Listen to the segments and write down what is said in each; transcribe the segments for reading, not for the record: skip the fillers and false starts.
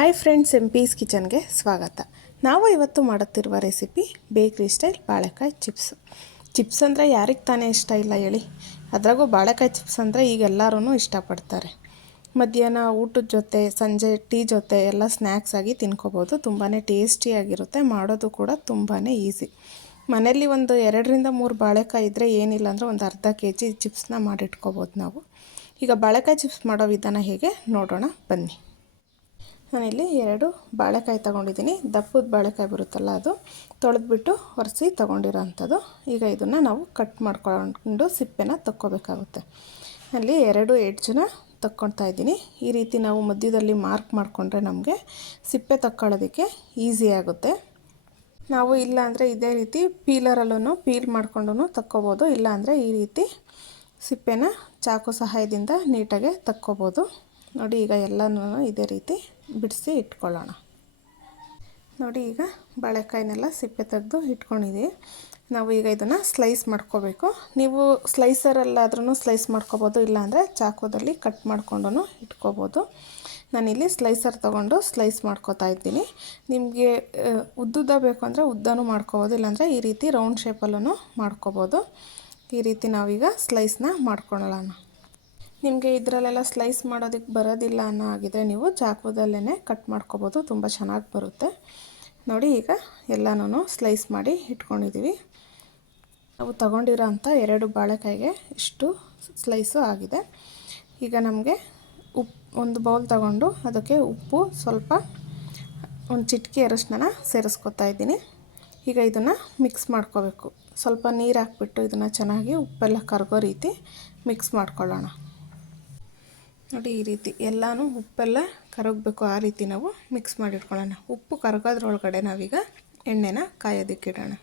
Hi friends, MP's ಕಿಚನ್ಗೆ ಸ್ವಾಗತ. ನಾವು ಇವತ್ತು ಮಾಡುತ್ತಿರುವ ರೆಸಿಪಿ ಬೇಕ್ರಿ ಸ್ಟೈಲ್ ಬಾಳೆಕಾಯಿ ಚಿಪ್ಸ್ ಅಂದರೆ ಯಾರಿಗೆ ತಾನೇ ಇಷ್ಟ ಇಲ್ಲ ಹೇಳಿ. ಅದ್ರಾಗೂ ಬಾಳೆಕಾಯಿ ಚಿಪ್ಸ್ ಅಂದರೆ ಈಗ ಎಲ್ಲರೂ ಇಷ್ಟಪಡ್ತಾರೆ. ಮಧ್ಯಾಹ್ನ ಊಟದ ಜೊತೆ, ಸಂಜೆ ಟೀ ಜೊತೆ ಎಲ್ಲ ಸ್ನ್ಯಾಕ್ಸ್ ಆಗಿ ತಿನ್ಕೋಬೋದು. ತುಂಬಾ ಟೇಸ್ಟಿಯಾಗಿರುತ್ತೆ, ಮಾಡೋದು ಕೂಡ ತುಂಬಾ ಈಸಿ. ಮನೆಯಲ್ಲಿ ಒಂದು 2-3 ಬಾಳೆಕಾಯಿ ಇದ್ದರೆ ಏನಿಲ್ಲ ಅಂದರೆ ಒಂದು ಅರ್ಧ kg ಚಿಪ್ಸ್ನ ಮಾಡಿಟ್ಕೋಬೋದು ನಾವು. ಈಗ ಬಾಳೆಕಾಯಿ ಚಿಪ್ಸ್ ಮಾಡೋ ವಿಧಾನ ಹೇಗೆ ನೋಡೋಣ ಬನ್ನಿ. ನಾನಿಲ್ಲಿ 2 ಬಾಳೆಕಾಯಿ ತೊಗೊಂಡಿದ್ದೀನಿ. ದಪ್ಪದ ಬಾಳೆಕಾಯಿ ಬರುತ್ತಲ್ಲ, ಅದು ತೊಳೆದ್ಬಿಟ್ಟು ಒರೆಸಿ ತೊಗೊಂಡಿರೋ ಅಂಥದ್ದು. ಈಗ ಇದನ್ನು ನಾವು ಕಟ್ ಮಾಡ್ಕೊಂಡು ಸಿಪ್ಪೆನ ತಕ್ಕೋಬೇಕಾಗುತ್ತೆ. ಅಲ್ಲಿ 2 ಎಡ್ಜನ್ನ ತಕ್ಕೊಳ್ತಾ ಇದ್ದೀನಿ. ಈ ರೀತಿ ನಾವು ಮಧ್ಯದಲ್ಲಿ ಮಾರ್ಕ್ ಮಾಡಿಕೊಂಡ್ರೆ ನಮಗೆ ಸಿಪ್ಪೆ ತಕ್ಕೊಳ್ಳೋದಕ್ಕೆ ಈಸಿ ಆಗುತ್ತೆ. ನಾವು ಇಲ್ಲ ಅಂದರೆ ಇದೇ ರೀತಿ ಪೀಲರಲ್ಲೂ ಪೀಲ್ ಮಾಡ್ಕೊಂಡು ತಕ್ಕೋಬೋದು. ಇಲ್ಲಾಂದರೆ ಈ ರೀತಿ ಸಿಪ್ಪೆನ ಚಾಕು ಸಹಾಯದಿಂದ ನೀಟಾಗಿ ತಕ್ಕೋಬೋದು. ನೋಡಿ, ಈಗ ಎಲ್ಲನೂ ಇದೇ ರೀತಿ ಬಿಡಿಸಿ ಇಟ್ಕೊಳ್ಳೋಣ. ನೋಡಿ, ಈಗ ಬಾಳೆಕಾಯಿನೆಲ್ಲ ಸಿಪ್ಪೆ ತೆಗೆದು ಇಟ್ಕೊಂಡಿದ್ದೀವಿ. ನಾವು ಈಗ ಇದನ್ನು ಸ್ಲೈಸ್ ಮಾಡ್ಕೋಬೇಕು. ನೀವು ಸ್ಲೈಸರಲ್ಲಾದ್ರೂ ಸ್ಲೈಸ್ ಮಾಡ್ಕೋಬೋದು, ಇಲ್ಲಾಂದರೆ ಚಾಕುದಲ್ಲಿ ಕಟ್ ಮಾಡ್ಕೊಂಡು ಇಟ್ಕೋಬೋದು. ನಾನಿಲ್ಲಿ ಸ್ಲೈಸರ್ ತೊಗೊಂಡು ಸ್ಲೈಸ್ ಮಾಡ್ಕೋತಾ ಇದ್ದೀನಿ. ನಿಮಗೆ ಉದ್ದುದ್ದ ಬೇಕು ಅಂದರೆ ಉದ್ದನೂ ಮಾಡ್ಕೋಬೋದು, ಇಲ್ಲಾಂದರೆ ಈ ರೀತಿ ರೌಂಡ್ ಶೇಪಲ್ಲೂ ಮಾಡ್ಕೋಬೋದು. ಈ ರೀತಿ ನಾವೀಗ ಸ್ಲೈಸ್ನ ಮಾಡ್ಕೊಳ್ಳೋಣ. ನಿಮಗೆ ಇದರಲ್ಲೆಲ್ಲ ಸ್ಲೈಸ್ ಮಾಡೋದಕ್ಕೆ ಬರೋದಿಲ್ಲ ಅನ್ನೋ ಆಗಿದ್ರೆ ನೀವು ಚಾಕುದಲ್ಲೇ ಕಟ್ ಮಾಡ್ಕೋಬೋದು, ತುಂಬ ಚೆನ್ನಾಗಿ ಬರುತ್ತೆ. ನೋಡಿ, ಈಗ ಎಲ್ಲನೂ ಸ್ಲೈಸ್ ಮಾಡಿ ಇಟ್ಕೊಂಡಿದ್ದೀವಿ. ನಾವು ತಗೊಂಡಿರೋ ಅಂಥ 2 ಬಾಳೆಕಾಯಿಗೆ ಇಷ್ಟು ಸ್ಲೈಸು ಆಗಿದೆ. ಈಗ ನಮಗೆ ಒಂದು ಬೌಲ್ ತಗೊಂಡು ಅದಕ್ಕೆ ಉಪ್ಪು, ಸ್ವಲ್ಪ ಒಂದು ಚಿಟಿಕೆ ಅರಿಶಿನ ಸೇರಿಸ್ಕೊತಾ ಇದ್ದೀನಿ. ಈಗ ಇದನ್ನು ಮಿಕ್ಸ್ ಮಾಡ್ಕೋಬೇಕು. ಸ್ವಲ್ಪ ನೀರು ಹಾಕ್ಬಿಟ್ಟು ಇದನ್ನು ಚೆನ್ನಾಗಿ ಉಪ್ಪೆಲ್ಲ ಕರಗೋ ರೀತಿ ಮಿಕ್ಸ್ ಮಾಡ್ಕೊಳ್ಳೋಣ. ನೋಡಿ, ಈ ರೀತಿ ಎಲ್ಲನೂ ಉಪ್ಪೆಲ್ಲ ಕರಗಬೇಕು, ಆ ರೀತಿ ನಾವು ಮಿಕ್ಸ್ ಮಾಡಿಟ್ಕೊಳ್ಳೋಣ. ಉಪ್ಪು ಕರಗೋದ್ರೊಳಗಡೆ ನಾವೀಗ ಎಣ್ಣೆನ ಕಾಯೋದಕ್ಕಿಡೋಣ.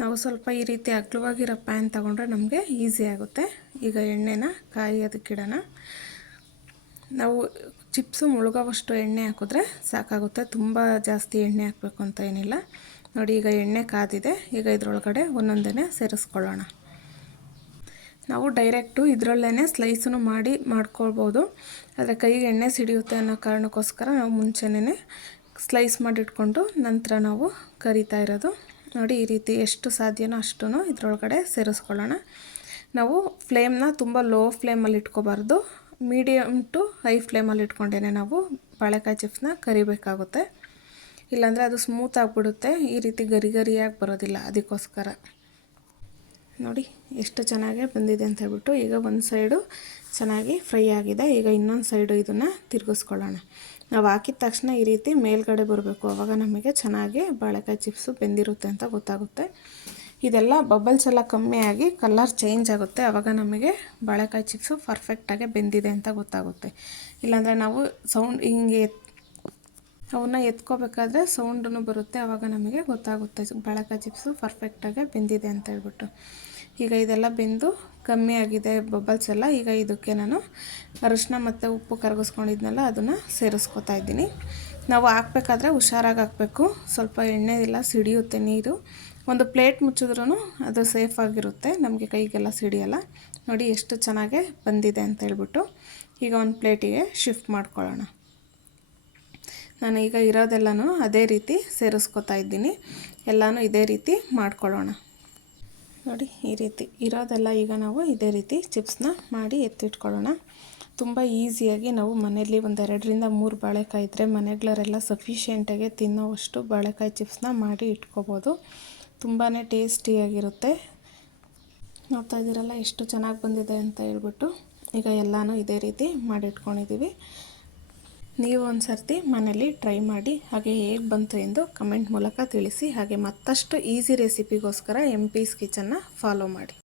ನಾವು ಸ್ವಲ್ಪ ಈ ರೀತಿ ಅಗಲವಾಗಿರೋ ಪ್ಯಾನ್ ತಗೊಂಡ್ರೆ ನಮಗೆ ಈಸಿ ಆಗುತ್ತೆ. ಈಗ ಎಣ್ಣೆನ ಕಾಯೋದಕ್ಕಿಡೋಣ. ನಾವು ಚಿಪ್ಸು ಮುಳುಗೋವಷ್ಟು ಎಣ್ಣೆ ಹಾಕಿದ್ರೆ ಸಾಕಾಗುತ್ತೆ, ತುಂಬ ಜಾಸ್ತಿ ಎಣ್ಣೆ ಹಾಕಬೇಕು ಅಂತ ಏನಿಲ್ಲ. ನೋಡಿ, ಈಗ ಎಣ್ಣೆ ಕಾದಿದೆ. ಈಗ ಇದರೊಳಗಡೆ ಒಂದೊಂದೇ ಸೇರಿಸ್ಕೊಳ್ಳೋಣ. ನಾವು ಡೈರೆಕ್ಟು ಇದರಲ್ಲೇ ಸ್ಲೈಸನ್ನು ಮಾಡ್ಕೊಳ್ಬೋದು, ಆದರೆ ಕೈಗೆ ಎಣ್ಣೆ ಸಿಡಿಯುತ್ತೆ ಅನ್ನೋ ಕಾರಣಕ್ಕೋಸ್ಕರ ನಾವು ಮುಂಚೆನೇ ಸ್ಲೈಸ್ ಮಾಡಿಟ್ಕೊಂಡು ನಂತರ ನಾವು ಕರಿತಾ ಇರೋದು. ನೋಡಿ, ಈ ರೀತಿ ಎಷ್ಟು ಸಾಧ್ಯನೋ ಅಷ್ಟೂ ಇದರೊಳಗಡೆ ಸೇರಿಸ್ಕೊಳ್ಳೋಣ. ನಾವು ಫ್ಲೇಮ್ನ ತುಂಬ ಲೋ ಫ್ಲೇಮಲ್ಲಿ ಇಟ್ಕೋಬಾರ್ದು, ಮೀಡಿಯಮ್ ಟು ಹೈ ಫ್ಲೇಮಲ್ಲಿ ಇಟ್ಕೊಂಡೇ ನಾವು ಬಾಳೆಕಾಯಿ ಚಿಪ್ಸ್ನ ಕರಿಬೇಕಾಗುತ್ತೆ. ಇಲ್ಲಾಂದರೆ ಅದು ಸ್ಮೂತ್ ಆಗಿಬಿಡುತ್ತೆ, ಈ ರೀತಿ ಗರಿಯಾಗಿ ಬರೋದಿಲ್ಲ. ಅದಕ್ಕೋಸ್ಕರ ನೋಡಿ ಎಷ್ಟು ಚೆನ್ನಾಗಿ ಬಂದಿದೆ ಅಂತ ಹೇಳ್ಬಿಟ್ಟು. ಈಗ ಒಂದು ಸೈಡು ಚೆನ್ನಾಗಿ ಫ್ರೈ ಆಗಿದೆ. ಈಗ ಇನ್ನೊಂದು ಸೈಡು ಇದನ್ನು ತಿರುಗಿಸ್ಕೊಳ್ಳೋಣ. ನಾವು ಹಾಕಿದ ತಕ್ಷಣ ಈ ರೀತಿ ಮೇಲ್ಗಡೆ ಬರಬೇಕು, ಆವಾಗ ನಮಗೆ ಚೆನ್ನಾಗಿ ಬಾಳೆಕಾಯಿ ಚಿಪ್ಸು ಬೆಂದಿರುತ್ತೆ ಅಂತ ಗೊತ್ತಾಗುತ್ತೆ. ಇದೆಲ್ಲ ಬಬಲ್ಸ್ ಎಲ್ಲ ಕಮ್ಮಿ ಆಗಿ ಕಲರ್ ಚೇಂಜ್ ಆಗುತ್ತೆ, ಆವಾಗ ನಮಗೆ ಬಾಳೆಕಾಯಿ ಚಿಪ್ಸು ಪರ್ಫೆಕ್ಟಾಗಿ ಬೆಂದಿದೆ ಅಂತ ಗೊತ್ತಾಗುತ್ತೆ. ಇಲ್ಲಾಂದರೆ ನಾವು ಸೌಂಡ್ ಹಿಂಗೆ ಅವನ್ನ ಎತ್ಕೋಬೇಕಾದ್ರೆ ಸೌಂಡೂ ಬರುತ್ತೆ, ಆವಾಗ ನಮಗೆ ಗೊತ್ತಾಗುತ್ತೆ ಬಾಳೆಕಾಯಿ ಚಿಪ್ಸು ಪರ್ಫೆಕ್ಟಾಗಿ ಬೆಂದಿದೆ ಅಂತ ಹೇಳ್ಬಿಟ್ಟು. ಈಗ ಇದೆಲ್ಲ ಬೆಂದು ಕಮ್ಮಿ ಆಗಿದೆ ಬಬಲ್ಸ್ ಎಲ್ಲ. ಈಗ ಇದಕ್ಕೆ ನಾನು ಅರಿಶಿನ ಮತ್ತು ಉಪ್ಪು ಕರಗಿಸ್ಕೊಂಡಿದ್ನಲ್ಲ ಅದನ್ನು ಸೇರಿಸ್ಕೊತಾ ಇದ್ದೀನಿ. ನಾವು ಹಾಕಬೇಕಾದ್ರೆ ಹುಷಾರಾಗಿ ಹಾಕಬೇಕು, ಸ್ವಲ್ಪ ಎಣ್ಣೆ ಎಲ್ಲ ಸಿಡಿಯುತ್ತೆ ನೀರು. ಒಂದು ಪ್ಲೇಟ್ ಮುಚ್ಚಿದ್ರೂ ಅದು ಸೇಫಾಗಿರುತ್ತೆ, ನಮಗೆ ಕೈಗೆಲ್ಲ ಸಿಡಿಯಲ್ಲ. ನೋಡಿ ಎಷ್ಟು ಚೆನ್ನಾಗಿ ಬಂದಿದೆ ಅಂತ ಹೇಳ್ಬಿಟ್ಟು. ಈಗ ಒಂದು ಪ್ಲೇಟಿಗೆ ಶಿಫ್ಟ್ ಮಾಡ್ಕೊಳ್ಳೋಣ. ನಾನು ಈಗ ಇರೋದೆಲ್ಲನೂ ಅದೇ ರೀತಿ ಸೇರಿಸ್ಕೊತಾ ಇದ್ದೀನಿ. ಎಲ್ಲನೂ ಇದೇ ರೀತಿ ಮಾಡ್ಕೊಳ್ಳೋಣ. ನೋಡಿ, ಈ ರೀತಿ ಇರೋದೆಲ್ಲ ಈಗ ನಾವು ಇದೇ ರೀತಿ ಚಿಪ್ಸ್ನ ಮಾಡಿ ಎತ್ತಿಟ್ಕೊಳ್ಳೋಣ. ತುಂಬ ಈಸಿಯಾಗಿ ನಾವು ಮನೆಯಲ್ಲಿ ಒಂದು 2-3 ಬಾಳೆಕಾಯಿ ಇದ್ದರೆ ಮನೆಗಳರೆಲ್ಲ ಸಫಿಷಿಯೆಂಟಾಗಿ ತಿನ್ನೋವಷ್ಟು ಬಾಳೆಕಾಯಿ ಚಿಪ್ಸ್ನ ಮಾಡಿ ಇಟ್ಕೋಬೋದು. ತುಂಬಾ ಟೇಸ್ಟಿಯಾಗಿರುತ್ತೆ. ನೋಡ್ತಾ ಇದ್ದೀರಲ್ಲ ಎಷ್ಟು ಚೆನ್ನಾಗಿ ಬಂದಿದೆ ಅಂತ ಹೇಳ್ಬಿಟ್ಟು. ಈಗ ಎಲ್ಲನೂ ಇದೇ ರೀತಿ ಮಾಡಿಟ್ಕೊಂಡಿದ್ದೀವಿ. ನೀವು ಒಂದು ಸರ್ತಿ ಮನೇಲಿ ಟ್ರೈ ಮಾಡಿ, ಹಾಗೆ ಹೇಗೆ ಬಂತು ಎಂದು ಕಮೆಂಟ್ ಮೂಲಕ ತಿಳಿಸಿ. ಹಾಗೆ ಮತ್ತಷ್ಟು ಈಸಿ ರೆಸಿಪಿಗೋಸ್ಕರ MP's ಕಿಚನ್ನ ಫಾಲೋ ಮಾಡಿ.